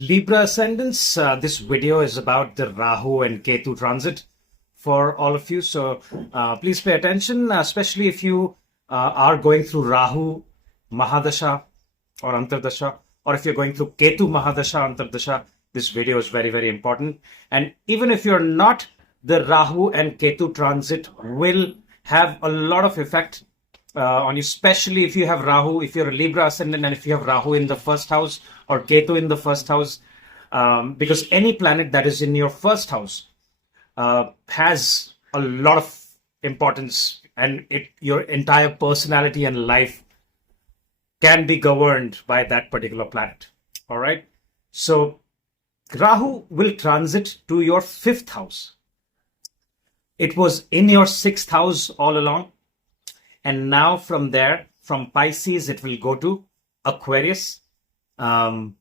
Libra ascendants, this video is about the Rahu and Ketu transit for all of you. So please pay attention, especially if you are going through Rahu Mahadasha or Antardasha, or if you're going through Ketu Mahadasha, Antardasha, this video is very, very important. And even if you're not, the Rahu and Ketu transit will have a lot of effect on you, especially if you have Rahu, if you're a Libra ascendant, and if you have Rahu in the first house or Ketu in the first house, because any planet that is in your first house has a lot of importance, and your entire personality and life can be governed by that particular planet. All right. So Rahu will transit to your fifth house. It was in your sixth house all along. And now from there, from Pisces, it will go to Aquarius on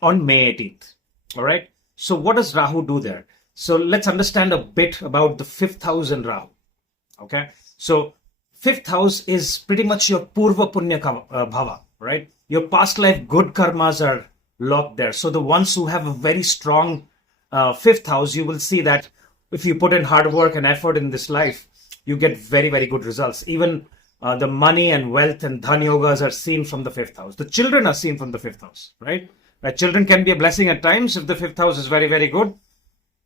May 18th. All right. So what does Rahu do there? So let's understand a bit about the fifth house in Rahu. Okay. So fifth house is pretty much your Purva Punya Bhava, right? Your past life good karmas are locked there. So the ones who have a very strong fifth house, you will see that if you put in hard work and effort in this life, you get very, very good results. Even the money and wealth and dhan yogas are seen from the fifth house. The children are seen from the fifth house, right? Children can be a blessing at times if the fifth house is very, very good.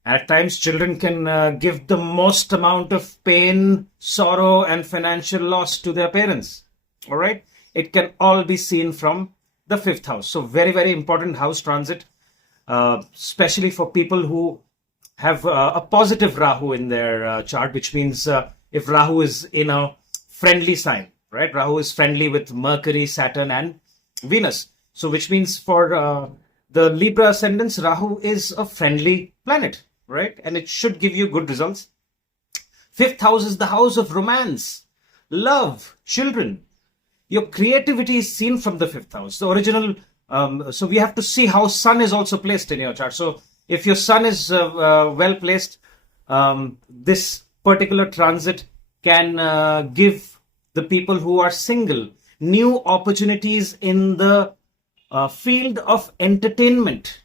At times, children can give the most amount of pain, sorrow, and financial loss to their parents. All right? It can all be seen from the fifth house. So very, very important house transit, especially for people who have a positive Rahu in their chart, which means if Rahu is in a friendly sign, right? Rahu is friendly with Mercury, Saturn, and Venus. So which means for the Libra ascendants, Rahu is a friendly planet, right? And it should give you good results. Fifth house is the house of romance, love, children. Your creativity is seen from the fifth house. The original, so we have to see how Sun is also placed in your chart. So if your Sun is well placed, this particular transit can give the people who are single new opportunities in the field of entertainment,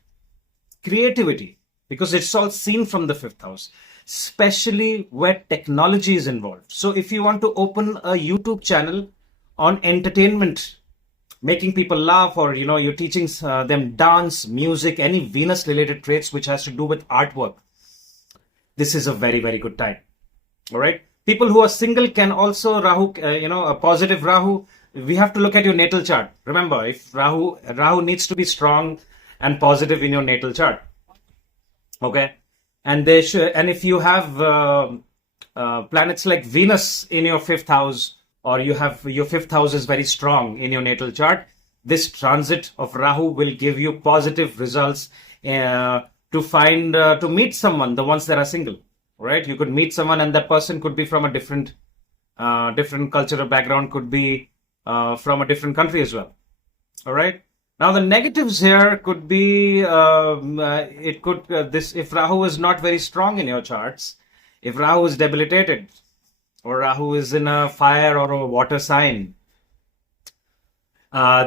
creativity, because it's all seen from the fifth house, especially where technology is involved. So if you want to open a YouTube channel on entertainment, making people laugh, or you're teaching them dance, music, any Venus related traits which has to do with artwork, this is a very, very good time. All right. People who are single can also Rahu, a positive Rahu. We have to look at your natal chart. Remember, if Rahu needs to be strong and positive in your natal chart. Okay. And if you have planets like Venus in your fifth house, or you have your fifth house is very strong in your natal chart, this transit of Rahu will give you positive results to meet someone, the ones that are single. Right? You could meet someone, and that person could be from a different cultural background, could be from a different country as well. All right. Now the negatives here could be if Rahu is not very strong in your charts, if Rahu is debilitated, or Rahu is in a fire or a water sign,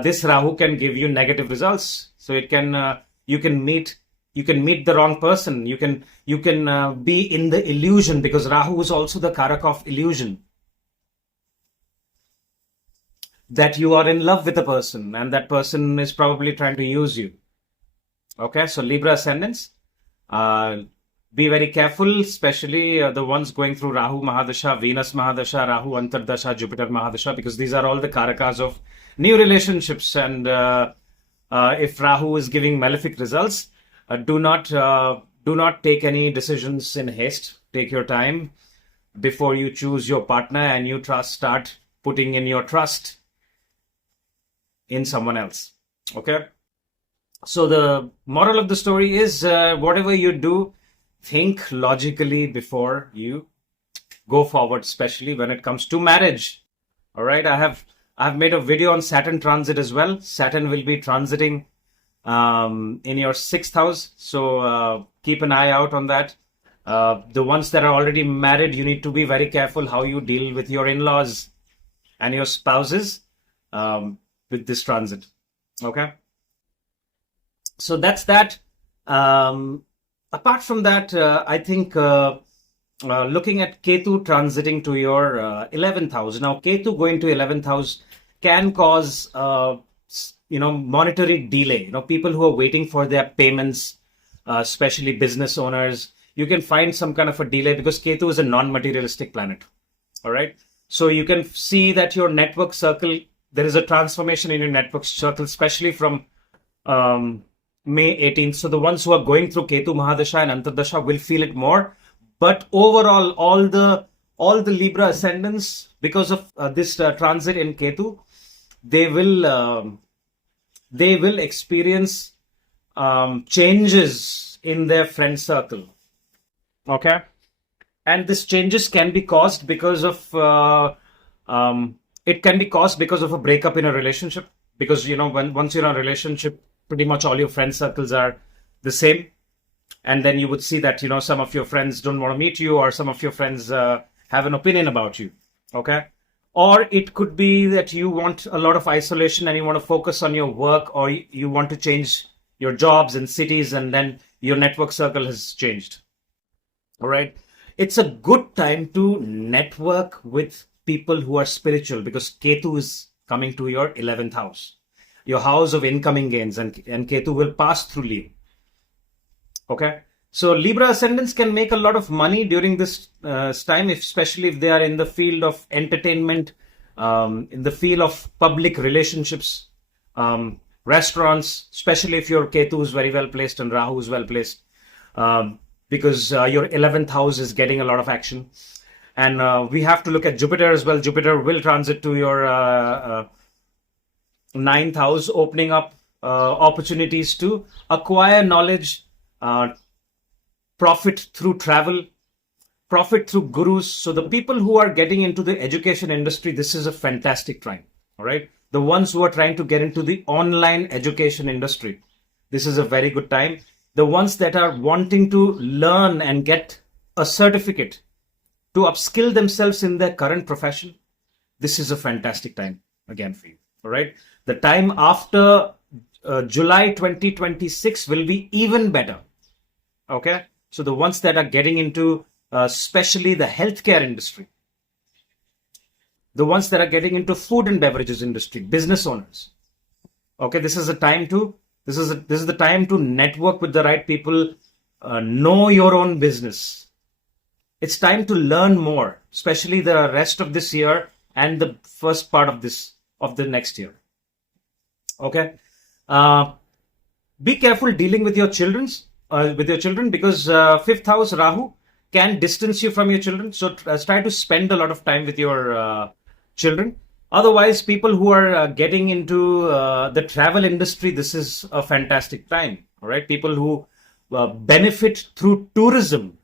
this Rahu can give you negative results. So it can you can meet the wrong person. You can be in the illusion, because Rahu is also the Karak of illusion, that you are in love with a person and that person is probably trying to use you. Okay, so Libra ascendants, be very careful, especially the ones going through Rahu Mahadasha, Venus Mahadasha, Rahu Antardasha, Jupiter Mahadasha, because these are all the Karakas of new relationships. And if Rahu is giving malefic results, do not take any decisions in haste. Take your time before you choose your partner, and you start putting in your trust in someone else. Okay. So the moral of the story is, whatever you do, think logically before you go forward, especially when it comes to marriage. All right. I've made a video on Saturn transit as well. Saturn will be transiting in your sixth house. So keep an eye out on that. The ones that are already married, you need to be very careful how you deal with your in-laws and your spouses with this transit. Okay. So that's that. Apart from that, I think looking at Ketu transiting to your 11th house. Now, Ketu going to 11th house can cause, monetary delay. People who are waiting for their payments, especially business owners, you can find some kind of a delay because Ketu is a non-materialistic planet. All right. So you can see that your network circle, there is a transformation in your network circle, especially from May 18th. So the ones who are going through Ketu Mahadasha and Antardasha will feel it more. But overall, all the Libra ascendants, because of this transit in Ketu, they will experience changes in their friend circle. Okay, and this changes can be caused because of it can be caused because of a breakup in a relationship. Because once you're in a relationship, pretty much all your friend circles are the same. And then you would see that, some of your friends don't want to meet you, or some of your friends have an opinion about you. Okay. Or it could be that you want a lot of isolation and you want to focus on your work, or you want to change your jobs and cities, and then your network circle has changed. All right. It's a good time to network with people who are spiritual, because Ketu is coming to your 11th house, your house of incoming gains, and Ketu will pass through Leo. Okay, so Libra ascendants can make a lot of money during this time, especially if they are in the field of entertainment, in the field of public relationships, restaurants, especially if your Ketu is very well placed and Rahu is well placed, because your 11th house is getting a lot of action. And we have to look at Jupiter as well. Jupiter will transit to your 9th house, opening up opportunities to acquire knowledge, profit through travel, profit through gurus. So the people who are getting into the education industry, this is a fantastic time. All right. The ones who are trying to get into the online education industry, this is a very good time. The ones that are wanting to learn and get a certificate to upskill themselves in their current profession, this is a fantastic time again for you. All right. The time after July 2026 will be even better. Okay, so the ones that are getting into especially the healthcare industry, the ones that are getting into food and beverages industry, business owners. Okay, this is the time to network with the right people, know your own business. It's time to learn more, especially the rest of this year and the first part of the next year. Okay, be careful dealing with your children, because 5th house Rahu can distance you from your children. So try to spend a lot of time with your children. Otherwise, people who are getting into the travel industry, this is a fantastic time. All right, people who benefit through tourism,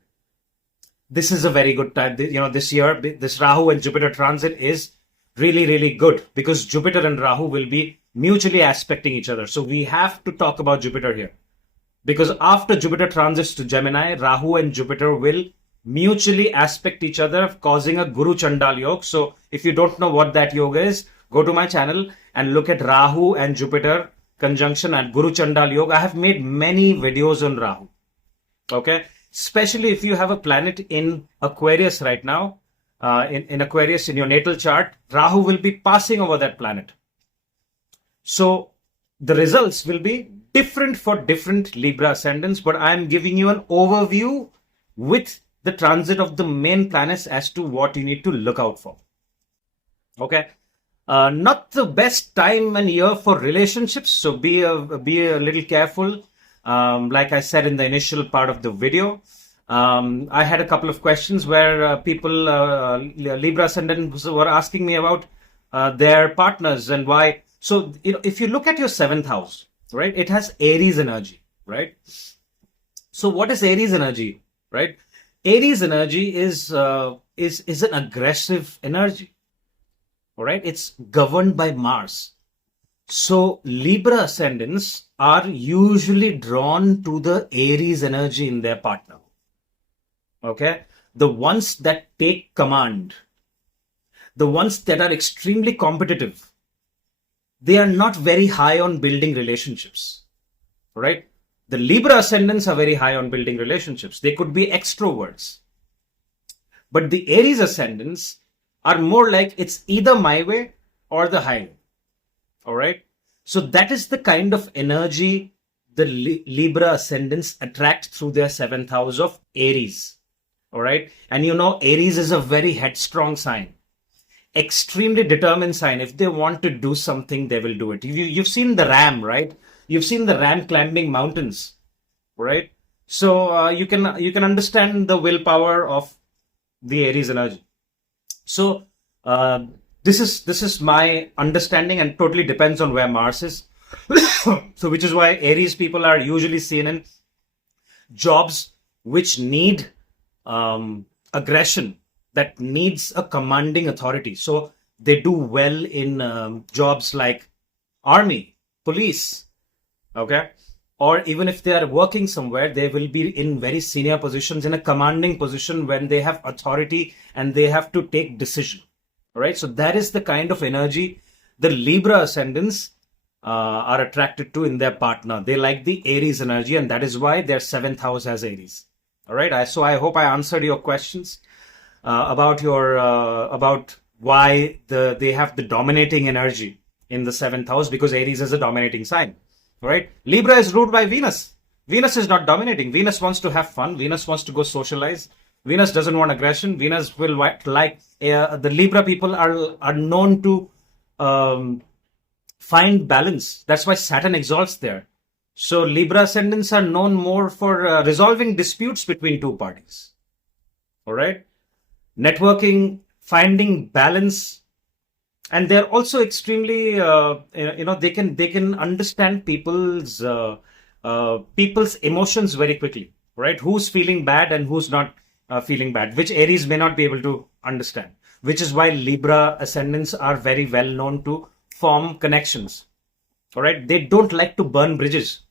this is a very good time. This year, this Rahu and Jupiter transit is really, really good, because Jupiter and Rahu will be mutually aspecting each other. So we have to talk about Jupiter here, because after Jupiter transits to Gemini, Rahu and Jupiter will mutually aspect each other, causing a Guru Chandal Yoga. So if you don't know what that yoga is, go to my channel and look at Rahu and Jupiter conjunction and Guru Chandal Yoga. I have made many videos on Rahu. Okay, especially if you have a planet in Aquarius right now, in Aquarius in your natal chart, Rahu will be passing over that planet. So the results will be different for different Libra ascendants, but I'm giving you an overview with the transit of the main planets as to what you need to look out for. Okay, not the best time and year for relationships, so be a little careful. Like I said in the initial part of the video, I had a couple of questions where people, Libra ascendants, were asking me about their partners and why. So, if you look at your 7th house, right, it has Aries energy, right? So what is Aries energy, right? Aries energy is an aggressive energy, all right? It's governed by Mars. So Libra ascendants are usually drawn to the Aries energy in their partner. Okay, the ones that take command, the ones that are extremely competitive, they are not very high on building relationships. right? The Libra ascendants are very high on building relationships. They could be extroverts. But the Aries ascendants are more like it's either my way or the highway. All right. So that is the kind of energy the Libra ascendants attract through their seventh house of Aries. All right. And you know, Aries is a very headstrong sign, extremely determined sign. If they want to do something, they will do it. You've seen the ram, right? You've seen the ram climbing mountains, right? So you can understand the willpower of the Aries energy. So this is my understanding, and totally depends on where Mars is. So which is why Aries people are usually seen in jobs which need aggression, that needs a commanding authority. So they do well in jobs like army, police, okay? Or even if they are working somewhere, they will be in very senior positions, in a commanding position when they have authority and they have to take decision. All right. So that is the kind of energy the Libra ascendants are attracted to in their partner. They like the Aries energy, and that is why their seventh house has Aries. All right. So I hope I answered your questions about why they have the dominating energy in the seventh house, because Aries is a dominating sign. All right. Libra is ruled by Venus. Venus is not dominating. Venus wants to have fun. Venus wants to go socialize. Venus doesn't want aggression. Venus will like the Libra people are known to find balance. That's why Saturn exalts there. So Libra ascendants are known more for resolving disputes between two parties. All right. Networking, finding balance. And they're also extremely, they can understand people's emotions very quickly, right? Who's feeling bad and who's not feeling bad, which Aries may not be able to understand, which is why Libra ascendants are very well known to form connections. All right. They don't like to burn bridges.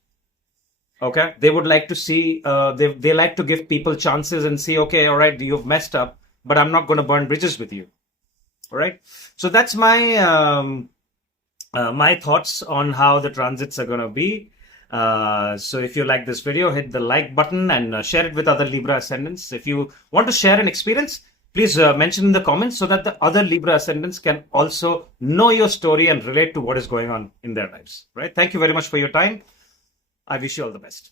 Okay. They would like to see, they like to give people chances and see, okay, all right, you've messed up, but I'm not going to burn bridges with you. All right. So that's my my thoughts on how the transits are going to be. So if you like this video, hit the like button and share it with other Libra ascendants. If you want to share an experience, please mention in the comments so that the other Libra ascendants can also know your story and relate to what is going on in their lives. Right. Thank you very much for your time. I wish you all the best.